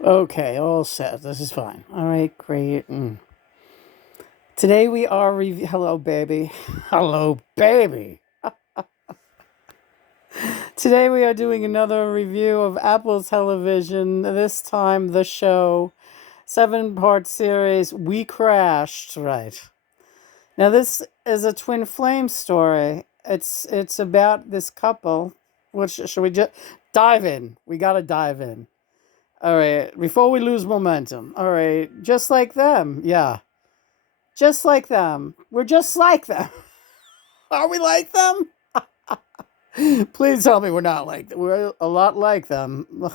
Okay, all set. This is fine. All right, great. Today we are hello baby. Hello baby. Today we are doing another review of Apple Television. This time the show 7-part series We Crashed, right. Now this is a twin flame story. It's about this couple. Which should we just dive in? We got to dive in. All right, before we lose momentum. All right, just like them. Yeah. Just like them. We're just like them. Are we like them? Please tell me we're not like them. We're a lot like them.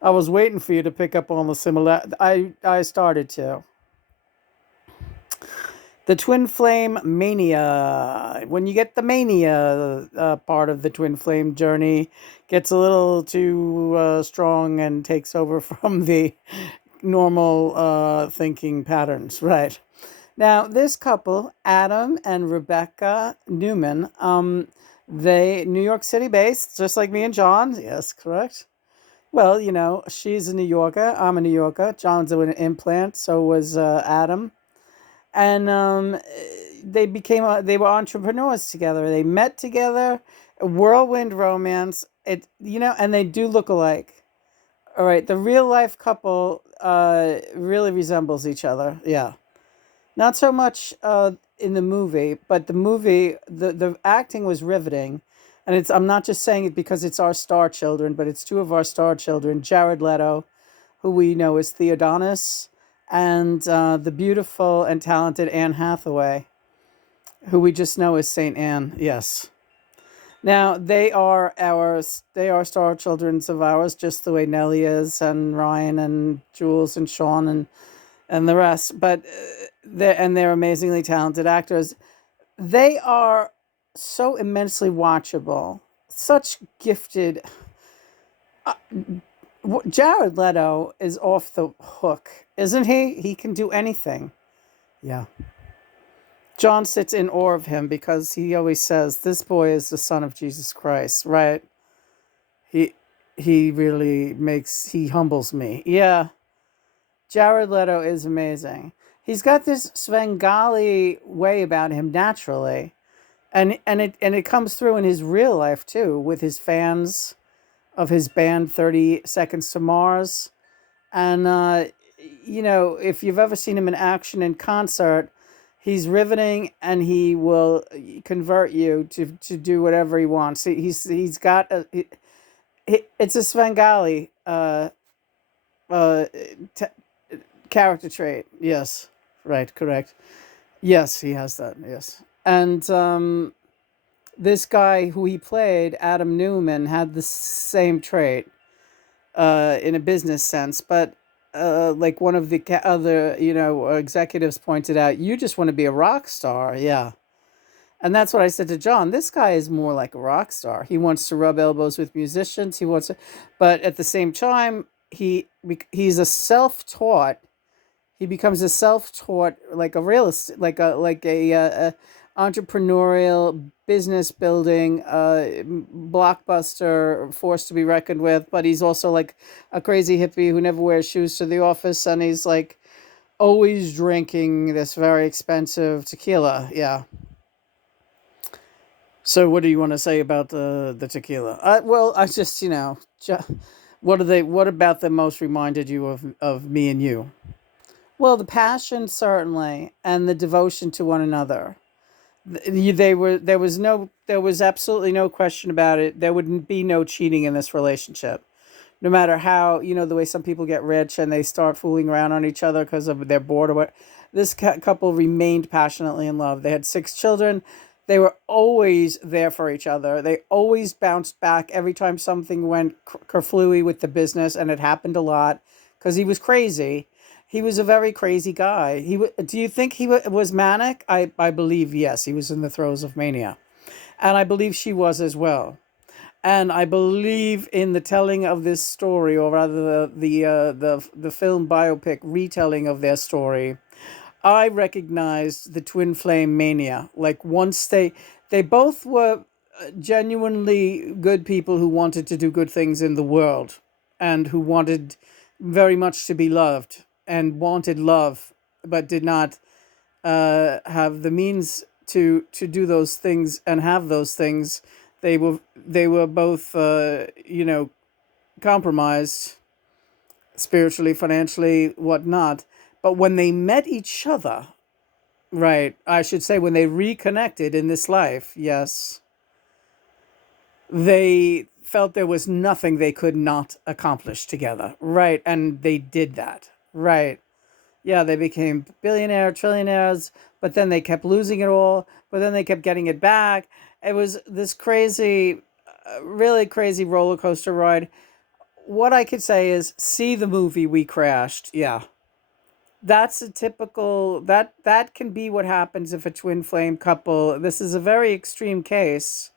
I was waiting for you to pick up on the similar. I started to. The twin flame mania. When you get the mania part of the twin flame journey, gets a little too strong and takes over from the normal thinking patterns. Right. Now, this couple, Adam and Rebecca Newman, they New York City based, just like me and John. Yes, correct. Well, she's a New Yorker. I'm a New Yorker. John's doing an implant. So was Adam, and they were entrepreneurs together. They met together, a whirlwind romance. And they do look alike. All right, the real life couple really resembles each other. Yeah. Not so much in the movie, but the acting was riveting. And I'm not just saying it because it's our star children, but it's two of our star children, Jared Leto, who we know as Theodonis, and the beautiful and talented Anne Hathaway, who we just know as Saint Anne. Yes. Now they are star childrens of ours, just the way Nellie is, and Ryan and Jules and Sean and the rest. But they're amazingly talented actors. They are so immensely watchable, such gifted. Uh, Jared Leto is off the hook, isn't he? He can do anything. Yeah. John sits in awe of him because he always says, "This boy is the son of Jesus Christ." Right? He he really he humbles me. Yeah. Jared Leto is amazing. He's got this Svengali way about him naturally, and it comes through in his real life too, with his fans of his band 30 Seconds to Mars. And if you've ever seen him in action in concert, he's riveting, and he will convert you to do whatever he wants. He's got it's a Svengali uh, t- character trait. Yes, right, correct. Yes, he has that. Yes, and this guy who he played, Adam Newman, had the same trait in a business sense, but like one of the other executives pointed out, you just want to be a rock star. Yeah. And that's what I said to John. This guy is more like a rock star. He wants to rub elbows with musicians. But at the same time, he's a self-taught. He becomes a self-taught, like a real estate, like a entrepreneurial business building blockbuster force to be reckoned with. But he's also like a crazy hippie who never wears shoes to the office, and he's like always drinking this very expensive tequila. Yeah. So, what do you want to say about the tequila? Well, I just what are they? What about them most reminded you of me and you? Well, the passion certainly, and the devotion to one another. They were there was absolutely no question about it. There would be no cheating in this relationship. No matter how the way some people get rich and they start fooling around on each other because of their bored or what. This couple remained passionately in love. They had 6 children. They were always there for each other. They always bounced back every time something went kerflooey with the business, and it happened a lot because he was crazy. He was a very crazy guy. Do you think he was manic? I believe yes. He was in the throes of mania, and I believe she was as well. And I believe in the telling of this story, or rather the film biopic retelling of their story. I recognized the twin flame mania. Like once they both were genuinely good people who wanted to do good things in the world, and who wanted very much to be loved and wanted love, but did not have the means to do those things and have those things. They were both compromised spiritually, financially, whatnot. But when they met each other, right, I should say when they reconnected in this life, yes, they felt there was nothing they could not accomplish together, right? And they did that, right? Yeah, they became billionaire, trillionaires, but then they kept losing it all, but then they kept getting it back. It was this crazy, really crazy roller coaster ride. What I could say is see the movie We Crashed. Yeah. That's a typical that can be what happens if a twin flame couple. This is a very extreme case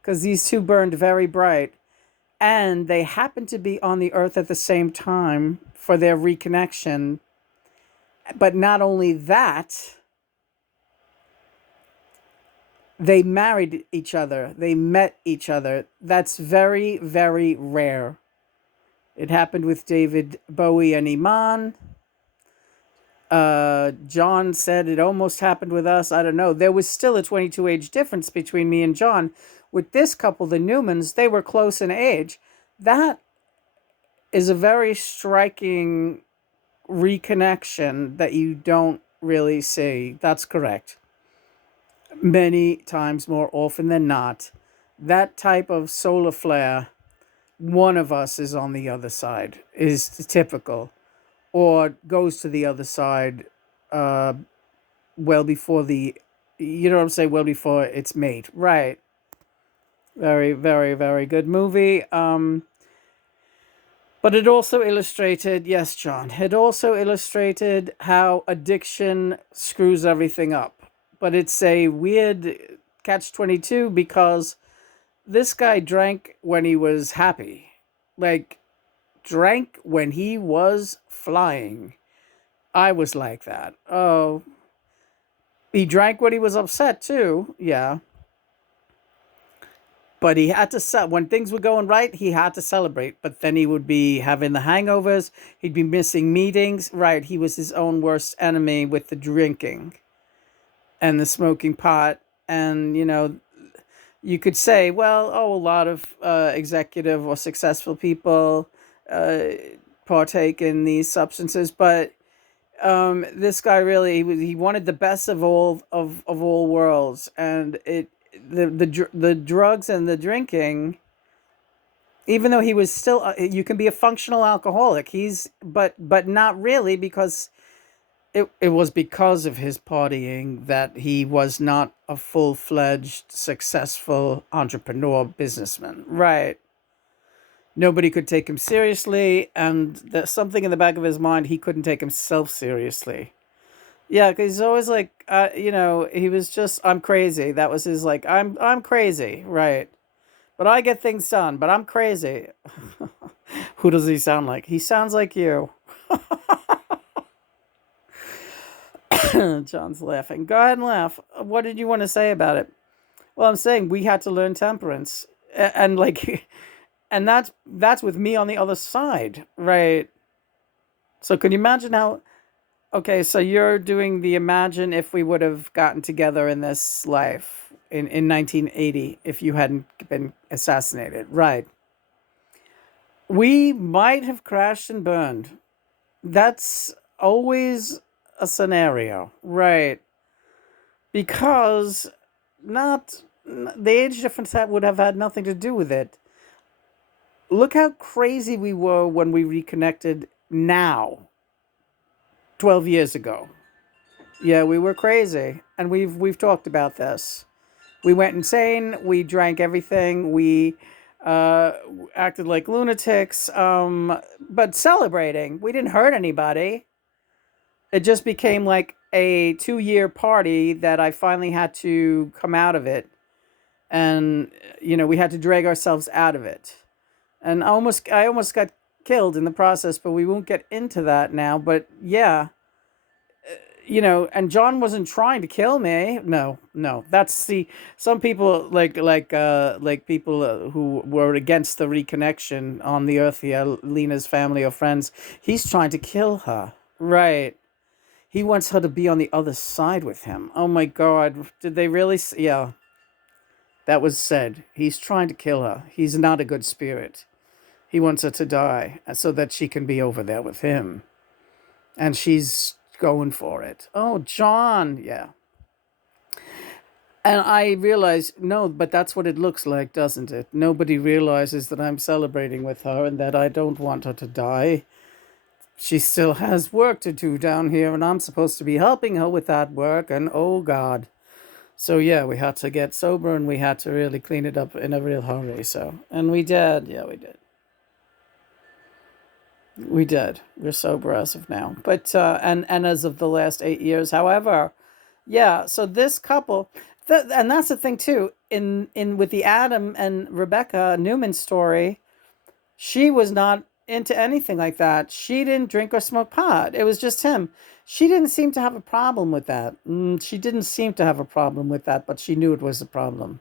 because these two burned very bright and they happen to be on the earth at the same time for their reconnection. But not only that, they married each other. They met each other. That's very, very rare. It happened with David Bowie and Iman. John said it almost happened with us. I don't know. There was still a 22 age difference between me and John. With this couple, the Newmans, they were close in age. That is a very striking reconnection that you don't really see. That's correct. Many times more often than not, that type of solar flare, one of us is on the other side, is typical, or goes to the other side uh, well before you know what I'm saying, well before it's made. Right. Very, very, very good movie. But it also illustrated, yes, John, it also illustrated how addiction screws everything up. But it's a weird catch 22 because this guy drank when he was happy. Like, drank when he was flying. I was like that. Oh, he drank when he was upset too. Yeah. But he had to when things were going right, he had to celebrate. But then he would be having the hangovers. He'd be missing meetings. Right, he was his own worst enemy with the drinking and the smoking pot. And you could say, well, oh, a lot of executive or successful people uh, partake in these substances, but this guy really he wanted the best of all worlds, and the drugs and the drinking. Even though he was still, you can be a functional alcoholic. But not really because it was because of his partying that he was not a full-fledged successful entrepreneur businessman. Right. Nobody could take him seriously, and there's something in the back of his mind he couldn't take himself seriously. Yeah, because he's always like, he was just, I'm crazy. That was his like, I'm crazy, right? But I get things done. But I'm crazy. Who does he sound like? He sounds like you. John's laughing. Go ahead and laugh. What did you want to say about it? Well, I'm saying we had to learn temperance, and like, and that's with me on the other side, right? So can you imagine how? Okay, so you're doing the imagine if we would have gotten together in this life in 1980 if you hadn't been assassinated, right? We might have crashed and burned. That's always a scenario, right? Because not the age difference that would have had nothing to do with it. Look how crazy we were when we reconnected now, 12 years ago. Yeah, we were crazy, and we've talked about this. We went insane. We drank everything. We uh, acted like lunatics, but celebrating. We didn't hurt anybody. It just became like a 2 year party that I finally had to come out of it, and we had to drag ourselves out of it. And I almost got killed in the process, but we won't get into that now. But yeah, and John wasn't trying to kill me. No, no. That's the some people like people who were against the reconnection on the earth here, Lena's family or friends. He's trying to kill her. Right. He wants her to be on the other side with him. Oh my God. Did they really? Yeah, that was said. He's trying to kill her. He's not a good spirit. He wants her to die so that she can be over there with him. And she's going for it. Oh, John. Yeah. And I realize, no, but that's what it looks like, doesn't it? Nobody realizes that I'm celebrating with her and that I don't want her to die. She still has work to do down here, and I'm supposed to be helping her with that work, and oh God. So, yeah, we had to get sober and we had to really clean it up in a real hurry. So, and we did. Yeah, we did. We did. We're sober as of now. But, and as of the last 8 years, however, yeah, so this couple, and that's the thing too. In with the Adam and Rebecca Newman story, she was not into anything like that. She didn't drink or smoke pot. It was just him. She didn't seem to have a problem with that. She didn't seem to have a problem with that, but she knew it was a problem.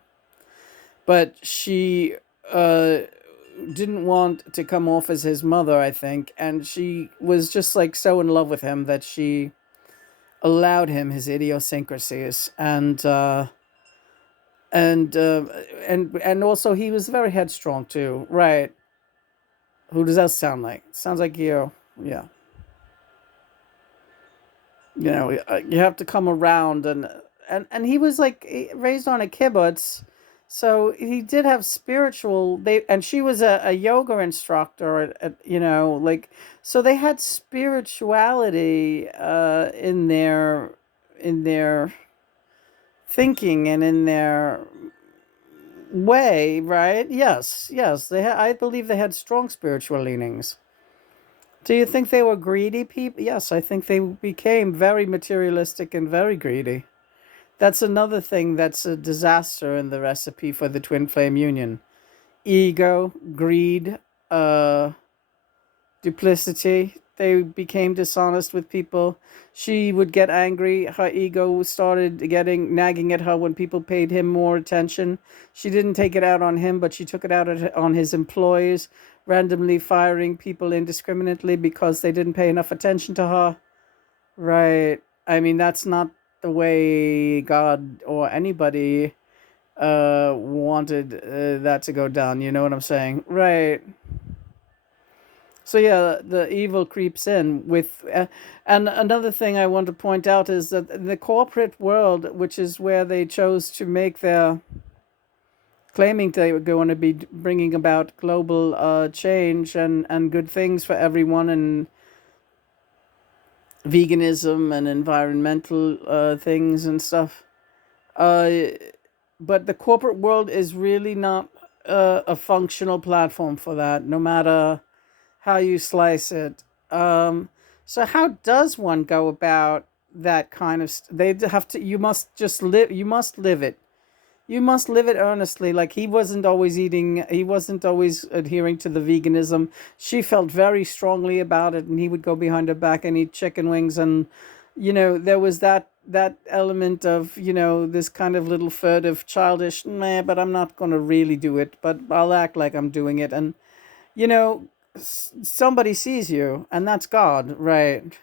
But she uh, didn't want to come off as his mother, I think, and she was just like so in love with him that she allowed him his idiosyncrasies and uh, and also he was very headstrong too, right? Who does that sound like? Sounds like you. Yeah, you have to come around and he was like raised on a kibbutz, so he did have spiritual. They and she was a yoga instructor like so they had spirituality in their thinking and in their way, right? Yes, yes. I believe they had strong spiritual leanings. Do you think they were greedy people? Yes, I think they became very materialistic and very greedy. That's another thing that's a disaster in the recipe for the twin flame union. Ego, greed, uh, duplicity. They became dishonest with people. She would get angry. Her ego started getting nagging at her when people paid him more attention. She didn't take it out on him, but she took it out on his employees, randomly firing people indiscriminately because they didn't pay enough attention to her. Right. I mean, that's not the way God or anybody wanted that to go down. You know what I'm saying? Right. So yeah, the evil creeps in with, and another thing I want to point out is that in the corporate world, which is where they chose to make their claiming they were going to be bringing about global change and good things for everyone and veganism and environmental things and stuff. Uh, but the corporate world is really not a functional platform for that, no matter how you slice it. So how does one go about that kind of? They have to. You must just live. You must live it. You must live it earnestly. Like he wasn't always eating. He wasn't always adhering to the veganism. She felt very strongly about it, and he would go behind her back and eat chicken wings. And there was that element of this kind of little furtive, childish. Meh, but I'm not going to really do it. But I'll act like I'm doing it. And you know somebody sees you, and that's God, right?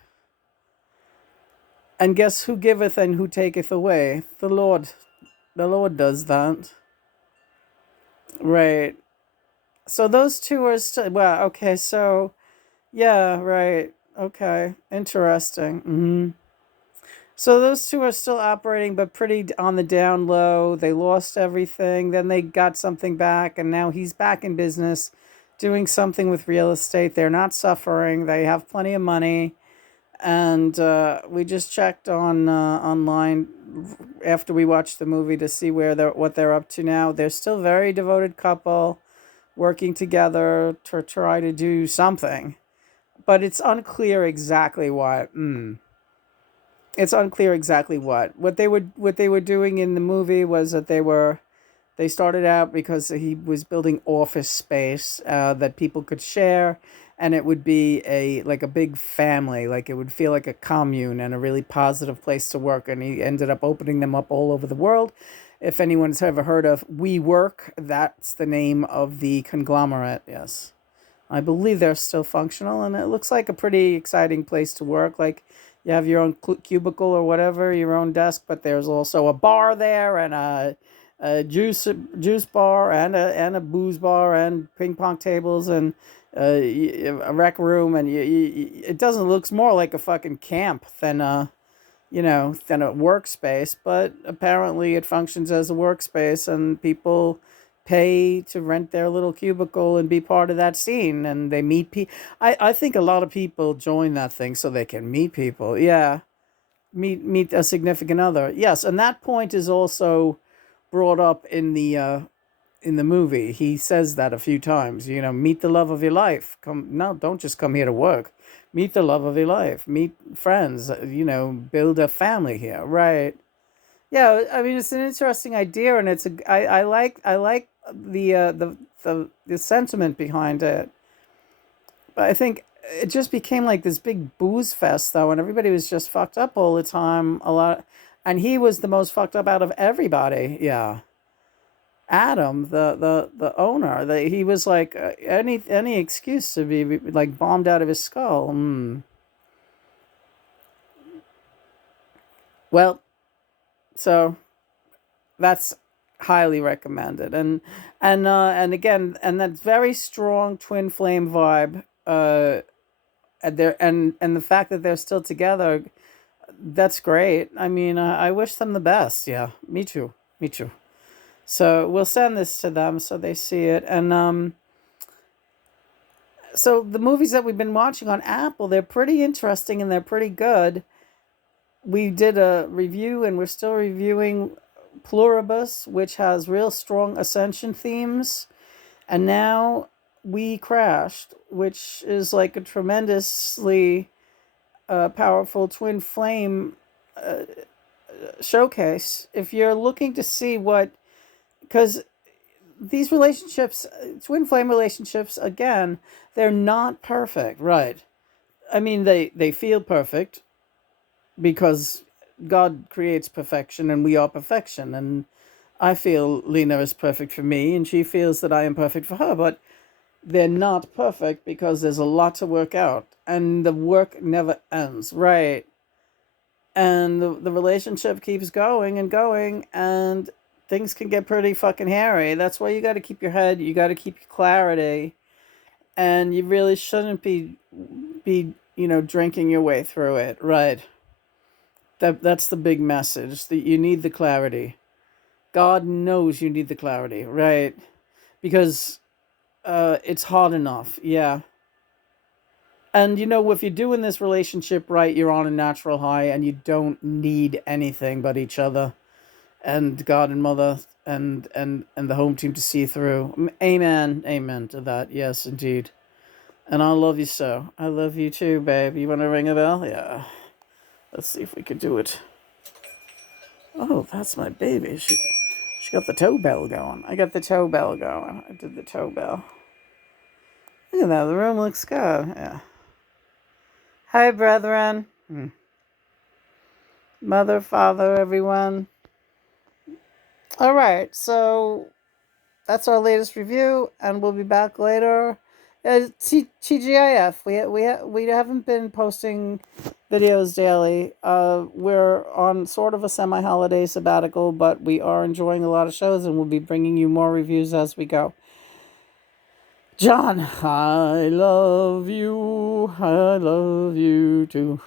And guess who giveth and who taketh away? The Lord. The Lord does that, right? So those two are still well. Okay, so yeah, right. Okay, interesting. So those two are still operating, but pretty on the down low. They lost everything, then they got something back, and now he's back in business, doing something with real estate. They're not suffering. They have plenty of money, and we just checked on online after we watched the movie to see what they're up to now. They're still a very devoted couple, working together to try to do something, but it's unclear exactly what. It's unclear exactly what they were doing in the movie was that they started out because he was building office space that people could share, and it would be a like a big family, like it would feel like a commune and a really positive place to work. And he ended up opening them up all over the world. If anyone's ever heard of WeWork, that's the name of the conglomerate. Yes, I believe they're still functional, and it looks like a pretty exciting place to work. Like you have your own cubicle or whatever, your own desk, but there's also a bar there and a juice bar and a booze bar and ping pong tables and a rec room, and it doesn't looks more like a fucking camp than than a workspace, but apparently it functions as a workspace, and people pay to rent their little cubicle and be part of that scene, and they meet people. I think a lot of people join that thing so they can meet people. Yeah, meet a significant other. Yes, and that point is also brought up in the movie. He says that a few times. Meet the love of your life. Come, no, don't just come here to work. Meet the love of your life. Meet friends. Build a family here. Right. Yeah. I mean, it's an interesting idea, and I like the sentiment behind it. But I think it just became like this big booze fest, though, and everybody was just fucked up all the time. And he was the most fucked up out of everybody. Yeah. Adam, the owner, he was like any excuse to be like bombed out of his skull. Well, so that's highly recommended, and again, and that very strong twin flame vibe. And the fact that they're still together, that's great. I mean, I wish them the best. Yeah, me too. Me too. So we'll send this to them so they see it. And so the movies that we've been watching on Apple, they're pretty interesting and they're pretty good. We did a review and we're still reviewing Pluribus, which has real strong ascension themes. And now We Crashed, which is like a tremendously powerful twin flame showcase. If you're looking to see what, because these relationships, twin flame relationships, again, they're not perfect, right? I mean, they feel perfect because God creates perfection and we are perfection. And I feel Lena is perfect for me and she feels that I am perfect for her, but they're not perfect because there's a lot to work out and the work never ends, right? And the relationship keeps going and going, and things can get pretty fucking hairy. That's why you got to keep your head, you got to keep your clarity, and you really shouldn't be drinking your way through it, right? That's the big message, that you need the clarity. God knows you need the clarity, right? Because it's hard enough, yeah. And if you're doing this relationship right, you're on a natural high and you don't need anything but each other and God and Mother and the home team to see through. Amen. Amen to that. Yes, indeed. And I love you so. I love you too, babe. You want to ring a bell? Yeah. Let's see if we could do it. Oh, that's my baby. She got the toe bell going. I got the toe bell going. I did the toe bell. Look at that. The room looks good. Yeah. Hi, brethren. Mother, father, everyone. All right. So that's our latest review, and we'll be back later. TGIF. We haven't been posting videos daily. We're on sort of a semi-holiday sabbatical, but we are enjoying a lot of shows, and we'll be bringing you more reviews as we go. John, I love you. I love you too.